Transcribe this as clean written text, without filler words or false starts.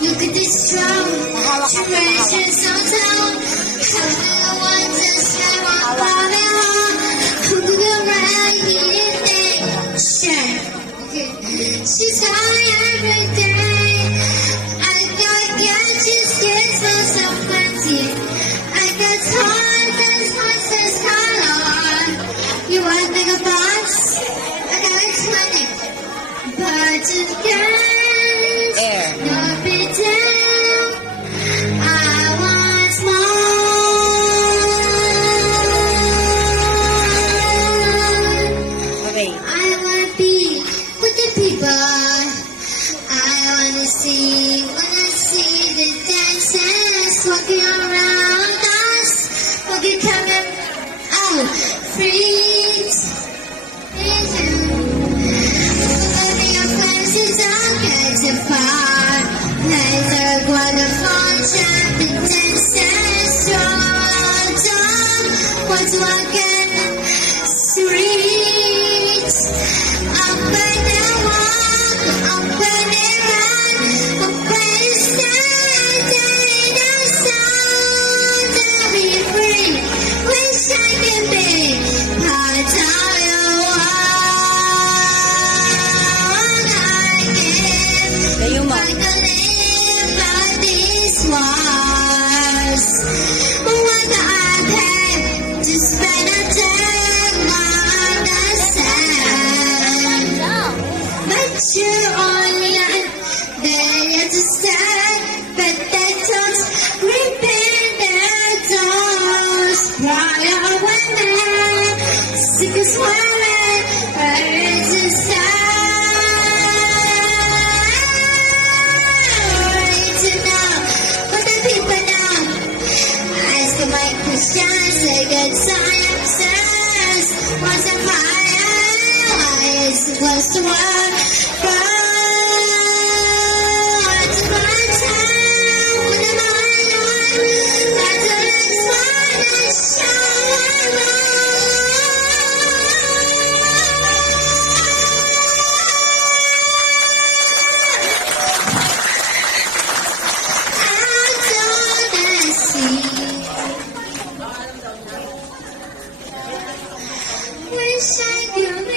Look at this strong, generation so tall. I want to step on I'm gonna ride here today. She's calling every day. I got just kids for some plenty. I got tons and color. You want bigger box? I got 20. But it can't. Not be down. I want more. Okay. I wanna be with the people. I wanna see when I see the dancers walking around us, walking coming out free. Loving our friends is all getting far. Let's go on the phone, jumping dancers, roll on. What's walking streets? Up and down, walk, up and around, up and stand, and sound, and be free. Wish I can be part of your world. I give Layo mo. I can live by these walls. What I pay to spend a day on the sand. But you're online, they understand, but they don't repair their doors. Prior women, sick as women, birds inside. To know what the people know. Ask my questions, say good sciences. What's a fire? Why is it supposed to work? What's my time? When am I on? That's the next one to show. Wish I could